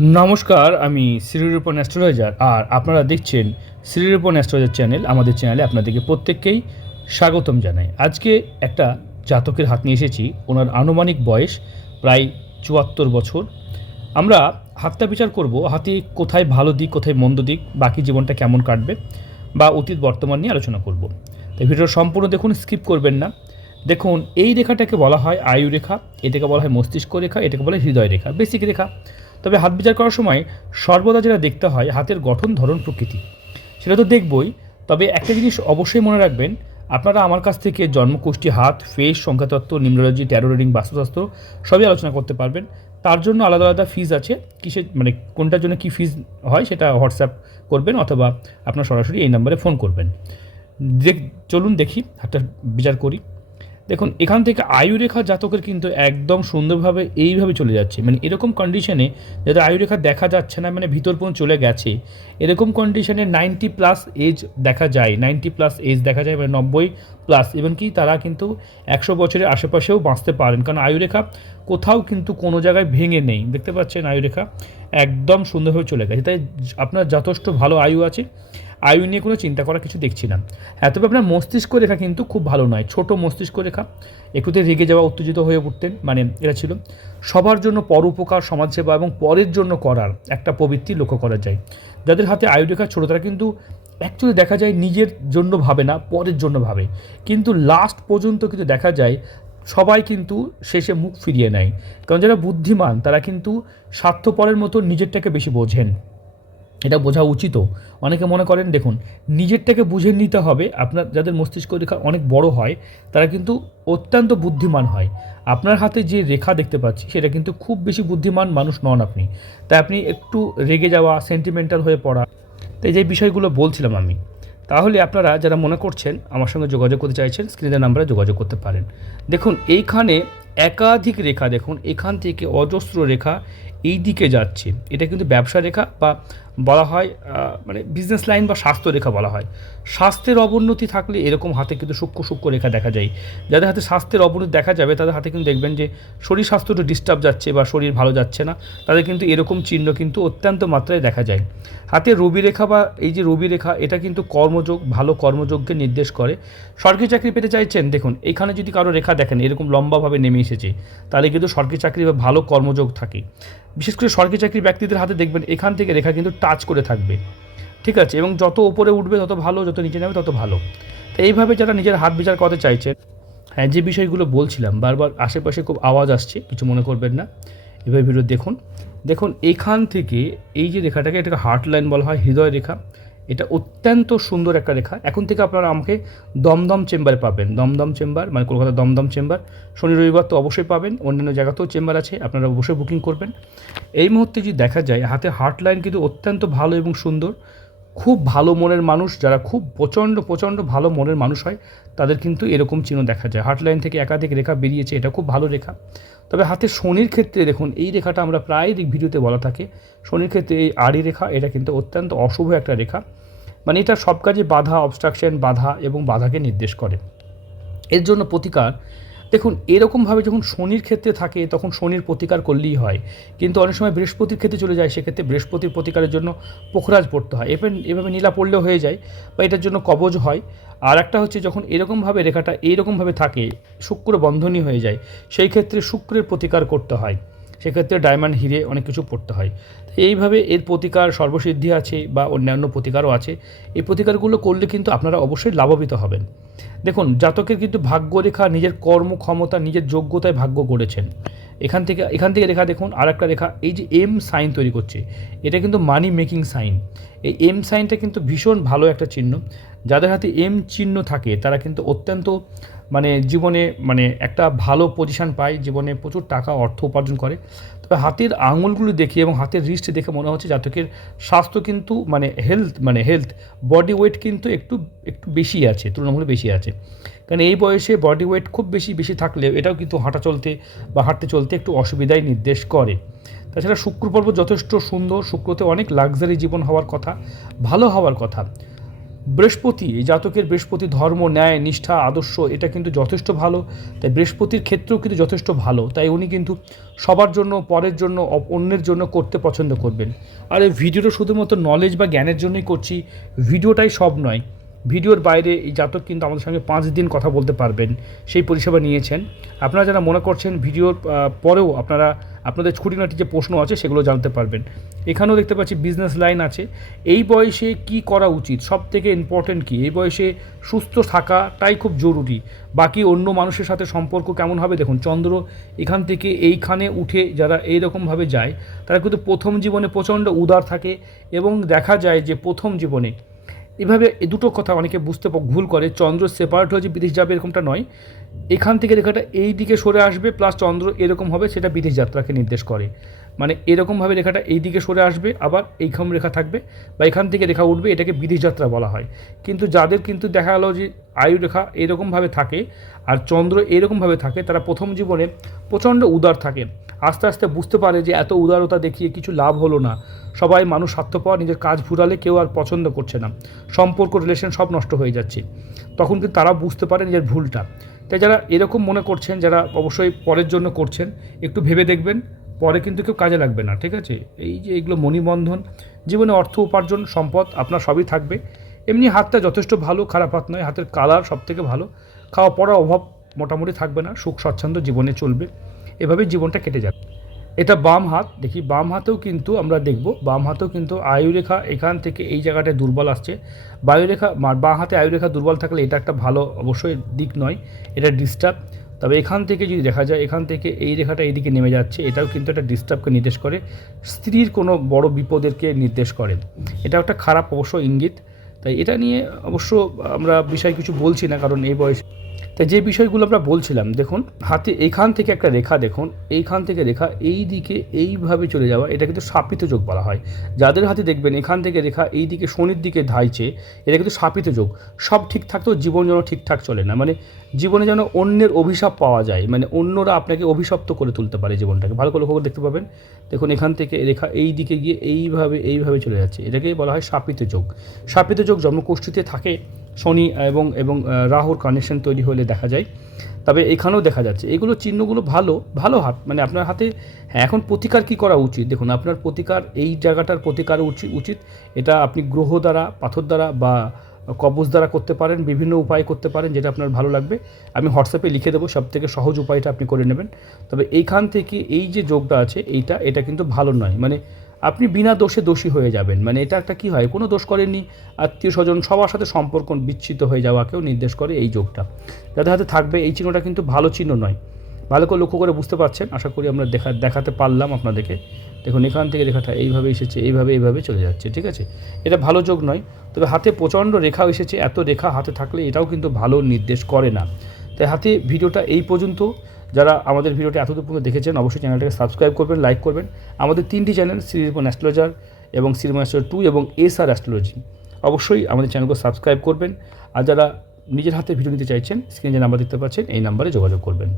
নমস্কার, আমি শ্রীরূপন অ্যাস্ট্রোলজার আর আপনারা দেখছেন শ্রীরূপন অ্যাস্ট্রোলজার চ্যানেল। আমাদের চ্যানেলে আপনাদেরকে প্রত্যেককেই স্বাগতম জানাই। আজকে একটা জাতকের হাত নিয়ে এসেছি। ওনার আনুমানিক বয়স প্রায় চুয়াত্তর বছর। আমরা হাতটা বিচার করব, হাতে কোথায় ভালো দিক, কোথায় মন্দ দিক, বাকি জীবনটা কেমন কাটবে বা অতীত, বর্তমান নিয়ে আলোচনা করব। তাই ভিডিও সম্পূর্ণ দেখুন, স্কিপ করবেন না। দেখুন, এই রেখাটাকে বলা হয় আয়ু রেখা, এটাকে বলা হয় মস্তিষ্ক রেখা, এটাকে বলা হয় হৃদয় রেখা, বেসিক রেখা। তবে হাত বিচার করার সময় সর্বদা যেটা দেখতে হয়, হাতের গঠন, ধরন, প্রকৃতি। সেটা তো দেখবই। তবে একটা জিনিস অবশ্যই মনে রাখবেন, আপনারা আমার কাছ থেকে জন্মকুষ্টি হাত, ফেস, সংখ্যাতত্ত্ব নিউমোলজি ট্যারো রিডিং সবই আলোচনা করতে পারবেন। তার জন্য আলাদা আলাদা ফিজ আছে। কিসের মানে কোনটার জন্য কী ফিজ হয় সেটা হোয়াটসঅ্যাপ করবেন অথবা আপনার সরাসরি এই নাম্বারে ফোন করবেন। দেখ, চলুন দেখি, হাতটা বিচার করি। দেখুন, এখান থেকে আয়ুরেখা জাতকের কিন্তু একদম সুন্দরভাবে এইভাবে চলে যাচ্ছে। মানে এরকম কন্ডিশনে যাদের আয়ুরেখা দেখা যাচ্ছে না মানে ভিতর পর্যন্ত চলে গেছে, এরকম কন্ডিশনে নাইনটি প্লাস এজ দেখা যায় নাইনটি প্লাস এজ দেখা যায় মানে নব্বই প্লাস এবং কি তারা কিন্তু একশো বছরের আশেপাশেও বাঁচতে পারেন। কারণ আয়ুরেখা কোথাও কিন্তু কোনো জায়গায় ভেঙে নেই। দেখতে পাচ্ছেন আয়ুরেখা একদম সুন্দরভাবে চলে গেছে। তাই আপনার যথেষ্ট ভালো আয়ু আছে। আয়ু নিয়ে কোনো চিন্তা করার কিছু দেখছি না। তবে আপনার মস্তিষ্ক রেখা কিন্তু খুব ভালো নয়, ছোট মস্তিষ্ক রেখা। একটুতে রেগে যাওয়া, উত্তেজিত হয়ে উঠতেন মানে এটা ছিল। সবার জন্য পরোপকার, সমাজসেবা এবং পরের জন্য করার একটা প্রবৃত্তি লক্ষ্য করা যায়। যাদের হাতে আয়ু রেখা ছোটো, তারা কিন্তু অ্যাকচুয়ালি দেখা যায় নিজের জন্য ভাবে না, পরের জন্য ভাবে। কিন্তু লাস্ট পর্যন্ত কিন্তু দেখা যায়, সবাই কিন্তু শেষে মুখ ফিরিয়ে নেয়। কারণ যারা বুদ্ধিমান, তারা কিন্তু স্বার্থপরের মতো নিজেরটাকে বেশি বোঝেন। এটা বোঝা উচিতও অনেকে মনে করেন, দেখুন, নিজেরটাকে বুঝে নিতে হবে। আপনার, যাদের মস্তিষ্ক রেখা অনেক বড় হয়, তারা কিন্তু অত্যন্ত বুদ্ধিমান হয়। আপনার হাতে যে রেখা দেখতে পাচ্ছি, সেটা কিন্তু খুব বেশি বুদ্ধিমান মানুষ নন আপনি। তাই আপনি একটু রেগে যাওয়া সেন্টিমেন্টাল হয়ে পড়া, তাই যে বিষয়গুলো বলছিলাম আমি, তাহলে আপনারা যারা মনে করছেন, আমার সঙ্গে যোগাযোগ করতে চাইছেন স্ক্রিনের নাম্বারে যোগাযোগ করতে পারেন। দেখুন, এইখানে একাধিক রেখা দেখুন, এখান থেকে অজস্র রেখা এই দিকে যাচ্ছে। এটা কিন্তু ব্যবসা রেখা বা বলা হয় মানে বিজনেস লাইন বা স্বাস্থ্য রেখা বলা হয়। স্বাস্থ্যের অবনতি থাকলে এরকম হাতে কিন্তু সূক্ষ্ম সূক্ষ্ম রেখা দেখা যায়। যাদের হাতে স্বাস্থ্যের অবনতি দেখা যাবে, তাদের হাতে কিন্তু দেখবেন যে শরীর স্বাস্থ্য একটু ডিস্টার্ব যাচ্ছে বা শরীর ভালো যাচ্ছে না, তাদের কিন্তু এরকম চিহ্ন কিন্তু অত্যন্ত মাত্রায় দেখা যায়। হাতে রবি রেখা বা এই যে রবি রেখা, এটা কিন্তু কর্মযোগ, ভালো কর্মযোগকে নির্দেশ করে। সরকারি চাকরি পেতে চাইছেন, দেখুন, এখানে যদি কারও রেখা দেখেন, এরকম লম্বাভাবে নেমে এসেছে, তাহলে কিন্তু সরকারি চাকরি বা ভালো কর্মযোগ থাকে। বিশেষ করে সরকারি চাকরি ব্যক্তিদের হাতে দেখবেন এখান থেকে রেখা কিন্তু টাচ করে থাকবে। ঠিক আছে? এবং যত উপরে উঠবে, তত ভালো, যত নিচে নামে তত ভালো। তো এইভাবে যারা নিজের হাত বিচার করতে চাইছে হ্যাঁ যে বিষয়গুলো বলছিলাম, বারবার আশেপাশে খুব আওয়াজ আসছে, কিছু মনে করবেন না। এভাবে ভিডিও দেখুন। দেখুন, এখান থেকে এই যে রেখাটাকে এটাকে হার্ট লাইন বলা হয়, হৃদয় রেখা। এটা অত্যন্ত সুন্দর একটা রেখা এখন থেকে আপনারা আমাকে দমদম চেম্বারে পাবেন। দমদম চেম্বার মানে কলকাতা দমদম চেম্বার। শনি, রবিবার তো অবশ্যই পাবেন। অন্যান্য জায়গাতেও চেম্বার আছে, আপনারা অবশ্যই বুকিং করবেন। এই মুহূর্তে যদি দেখা যায়, হাতে হার্ট লাইন কিন্তু অত্যন্ত ভালো এবং সুন্দর। খুব ভালো মনের মানুষ, যারা খুব প্রচণ্ড প্রচণ্ড ভালো মনের মানুষ হয়, তাদের কিন্তু এরকম চিহ্ন দেখা যায়। হার্ট লাইন থেকে একাধিক রেখা বেরিয়েছে, এটা খুব ভালো রেখা। তবে হাতে শনির ক্ষেত্রে দেখুন, এই রেখাটা আমরা প্রায় ভিডিওতে বলা থাকে। শনির ক্ষেত্রে এই আড়ি রেখা, এটা কিন্তু অত্যন্ত অশুভ একটা রেখা। মানে এটা সব কাজে বাধা অবস্ট্রাকশন বাধা এবং বাধাকে নির্দেশ করে। এর জন্য প্রতিকার দেখুন, এরকমভাবে যখন শনির ক্ষেত্রে থাকে, তখন শনির প্রতিকার করলেই হয়। কিন্তু অনেক সময় বৃহস্পতির ক্ষেত্রে চলে যায়, সেক্ষেত্রে বৃহস্পতির প্রতিকারের জন্য পোখরাজ পড়তে হয়। এভাবে এভাবে নীলা পড়লেও হয়ে যায়, বা এটার জন্য কবজ হয়। আর একটা হচ্ছে যখন এরকমভাবে রেখাটা এইরকমভাবে থাকে, শুক্র বন্ধনী হয়ে যায়, সেই ক্ষেত্রে শুক্রের প্রতিকার করতে হয়। সেক্ষেত্রে ডায়মন্ড হিরে অনেক কিছু পড়তে হয়। এইভাবে এর প্রতিকার সর্বসিদ্ধি আছে বা অন্যান্য প্রতিকারও আছে। এই প্রতিকারগুলো করলে কিন্তু আপনারা অবশ্যই লাভবিত হবেন। দেখুন, জাতকের কিন্তু ভাগ্য রেখা নিজের কর্মক্ষমতা, নিজের যোগ্যতায় ভাগ্য গড়েছেন। এখান থেকে এখান থেকে রেখা দেখুন আর একটা রেখা, এই যে এম সাইন তৈরি করছে, এটা কিন্তু মানি মেকিং সাইন এই এম সাইনটা কিন্তু ভীষণ ভালো একটা চিহ্ন। যাদের হাতে এম চিহ্ন থাকে, তারা কিন্তু অত্যন্ত মানে জীবনে মানে একটা ভালো পজিশন পায়, জীবনে প্রচুর টাকা অর্থ উপার্জন করে। তবে হাতের আঙুলগুলো দেখে এবং হাতের রিস্ট দেখে মনে হচ্ছে জাতকের স্বাস্থ্য কিন্তু মানে হেলথ মানে হেলথ বডি ওয়েট কিন্তু একটু একটু বেশি আছে, তুলনামূলক বেশি আছে। কারণ এই বয়সে বডি ওয়েট খুব বেশি বেশি থাকলে এটাও কিন্তু হাঁটা চলতে বা হাঁটতে চলতে একটু অসুবিধাই নির্দেশ করে। তাছাড়া শুক্র পর্ব যথেষ্ট সুন্দর, শুক্রতে অনেক লাক্সারি জীবন হওয়ার কথা, ভালো হওয়ার কথা। বৃহস্পতি জাতকের বৃহস্পতি ধর্ম, ন্যায়, নিষ্ঠা, আদর্শ, এটা কিন্তু যথেষ্ট ভালো। তাই বৃহস্পতির ক্ষেত্রেও কিন্তু যথেষ্ট ভালো। তাই উনি কিন্তু সবার জন্য, পরের জন্য অন্যের জন্য করতে পছন্দ করবেন। আর এই ভিডিওটা শুধুমাত্র নলেজ বা জ্ঞানের জন্যই করছি, ভিডিওটাই সব নয়। ভিডিওর বাইরে এই জাতক কিন্তু আমাদের সঙ্গে পাঁচ দিন কথা বলতে পারবেন, সেই পরিষেবা নিয়েছেন। আপনারা যারা মনে করছেন ভিডিওর পরেও আপনারা, আপনাদের খুঁটিনাটি যে প্রশ্ন আছে সেগুলো জানতে পারবেন। এখানেও দেখতে পাচ্ছি বিজনেস লাইন আছে। এই বয়সে কি করা উচিত? সব থেকে ইম্পর্টেন্ট কী? এই বয়সে সুস্থ থাকাটাই খুব জরুরি। বাকি অন্য মানুষের সাথে সম্পর্ক কেমন হবে? দেখুন, চন্দ্র এখান থেকে এইখানে উঠে যারা এই রকমভাবে যায়, তারা কিন্তু প্রথম জীবনে প্রচণ্ড উদার থাকে এবং দেখা যায় যে প্রথম জীবনে এভাবে এ দুটো কথা অনেকে বুঝতে ভুল করে। চন্দ্র সেপারেট হয়ে যে বিদেশ যাবে এরকমটা নয়। এখান থেকে রেখাটা এই দিকে সরে আসবে প্লাস চন্দ্র এরকম হবে, সেটা বিদেশ যাত্রাকে নির্দেশ করে। মানে এরকমভাবে রেখাটা এই দিকে সরে আসবে, আবার এইখান রেখা থাকবে, বা এখান থেকে রেখা উঠবে, এটাকে বিদেশ যাত্রা বলা হয়। কিন্তু যাদের কিন্তু দেখা গেলো যে আয়ু রেখা এরকমভাবে থাকে, আর চন্দ্র এরকমভাবে থাকে, তারা প্রথম জীবনে প্রচণ্ড উদার থাকে। আস্তে আস্তে বুঝতে পারে যে এত উদারতা দেখিয়ে কিছু লাভ হলো না। সবাই মানুষ স্বার্থপর, নিজের কাজ ফুরালে কেউ আর পছন্দ করছে না। সম্পর্ক রিলেশন সব নষ্ট হয়ে যাচ্ছে। তখন কিন্তু তারা বুঝতে পারে নিজের ভুলটা। তাই যারা এরকম মনে করছেন, যারা অবশ্যই পরের জন্য করছেন, একটু ভেবে দেখবেন, পরে কিন্তু কেউ কাজে লাগবে না, ঠিক আছে? এই যে এগুলো মণিবন্ধন, জীবনে অর্থ, উপার্জন, সম্পদ, আপনার সবই থাকবে। এমনি হাতটা যথেষ্ট ভালো, খারাপ হাত নয়, হাতের কালার সব থেকে ভালো। খাওয়া পড়ার অভাব মোটামুটি থাকবে না সুখ স্বচ্ছন্দ জীবনে চলবে। এভাবে জীবনটা কেটে যাবে। এটা বাম হাত, দেখি বাম হাতেও কিন্তু আমরা দেখব, বাম হাতেও কিন্তু আয়ুরেখা এখান থেকে এই জায়গাটায় দুর্বল আসছে। বায়ুরেখা, মা- বাঁ হাতে আয়ুরেখা দুর্বল থাকলে এটা একটা ভালো অবশ্যই দিক নয়, এটা ডিস্টার্ব তবে এখান থেকে যদি দেখা যায়, এখান থেকে এই রেখাটা এইদিকে নেমে যাচ্ছে, এটাও কিন্তু একটা ডিস্টার্বকে নির্দেশ করে। স্ত্রীর কোনো বড় বিপদেরকে নির্দেশ করে। এটা একটা খারাপ অবশ্য ইঙ্গিত। তাই এটা নিয়ে অবশ্য আমরা বিষয় কিছু বলছি না, কারণ এই বয়স তাই যে বিষয়গুলো আমরা বলছিলাম, দেখুন, হাতে এখান থেকে একটা রেখা দেখুন, এইখান থেকে রেখা, এই দিকে এইভাবে চলে যাওয়া, এটা কিন্তু সাপিত যোগ বলা হয়। যাদের হাতে দেখবেন এখান থেকে রেখা, এই দিকে শনির দিকে ধাইছে, এটা কিন্তু সাপিত যোগ। সব ঠিক থাকতেও জীবন যেন ঠিকঠাক চলে না মানে জীবনে যেন অন্যের অভিশাপ পাওয়া যায় মানে অন্যরা আপনাকে অভিশপ্ত করে তুলতে পারে জীবনটাকে। ভালো করে লক্ষ্য দেখতে পাবেন। দেখুন, এখান থেকে রেখা, এই দিকে গিয়ে এইভাবে এইভাবে চলে যাচ্ছে। এটাকেই বলা হয় সাপিত যোগ। সাপিত যোগ জন্মকোষ্ঠীতে থাকে। শনি এবং এবং রাহুর কানেকশন তৈরি হলে দেখা যায়। তবে এখানেও দেখা যাচ্ছে, এগুলো চিহ্নগুলো ভালো ভালো হাত মানে আপনার হাতে হ্যাঁ এখন প্রতিকার কি করা উচিত? দেখুন, আপনার প্রতিকার, এই জায়গাটার প্রতিকার উচি- উচিত, এটা আপনি গ্রহ দ্বারা, পাথর দ্বারা বা কবচ দ্বারা করতে পারেন, বিভিন্ন উপায় করতে পারেন, যেটা আপনার ভালো লাগবে। আমি হোয়াটসঅ্যাপে লিখে দেবো সব থেকে সহজ উপায়টা আপনি করে নেবেন। তবে এইখান থেকে এই যে যোগটা আছে, এইটা, এটা কিন্তু ভালো নয়। মানে আপনি বিনা দোষে দোষী হয়ে যাবেন। মানে এটা একটা কী হয়? কোনো দোষ করেননি। আত্মীয় স্বজন সবার সাথে সম্পর্ক বিচ্ছিত হয়ে যাওয়াকেও নির্দেশ করে এই যোগটা। যাদের হাতে থাকবে এই চিহ্নটা কিন্তু ভালো চিহ্ন নয়। ভালো করে লক্ষ্য করে বুঝতে পারছেন? আশা করি আমরা দেখা, দেখাতে পারলাম আপনাদেরকে। দেখুন, এখান থেকে রেখাটা এইভাবে এসেছে, এইভাবে এইভাবে চলে যাচ্ছে, ঠিক আছে? এটা ভালো যোগ নয়। তবে হাতে প্রচণ্ড রেখা এসেছে। এত রেখা হাতে থাকলে এটাও কিন্তু ভালো নির্দেশ করে না। তাই হাতে ভিডিওটা এই পর্যন্ত। যারা আমাদের ভিডিওটা এতদূর পর্যন্ত দেখেছেন, অবশ্যই চ্যানেলটাকে সাবস্ক্রাইব করবেন লাইক করবেন। আমাদের তিনটি চ্যানেল শ্রীরিপন অ্যাস্ট্রোলজার এবং শ্রীমন অ্যাস্ট্রোলজার টু এবং এস আর অ্যাস্ট্রোলজি অবশ্যই আমাদের চ্যানেলকে সাবস্ক্রাইব করবেন। আর যারা নিজের হাতে ভিডিও নিতে চাইছেন স্ক্রিনে যে নাম্বার দেখতে পাচ্ছেন, এই নাম্বারে যোগাযোগ করবেন।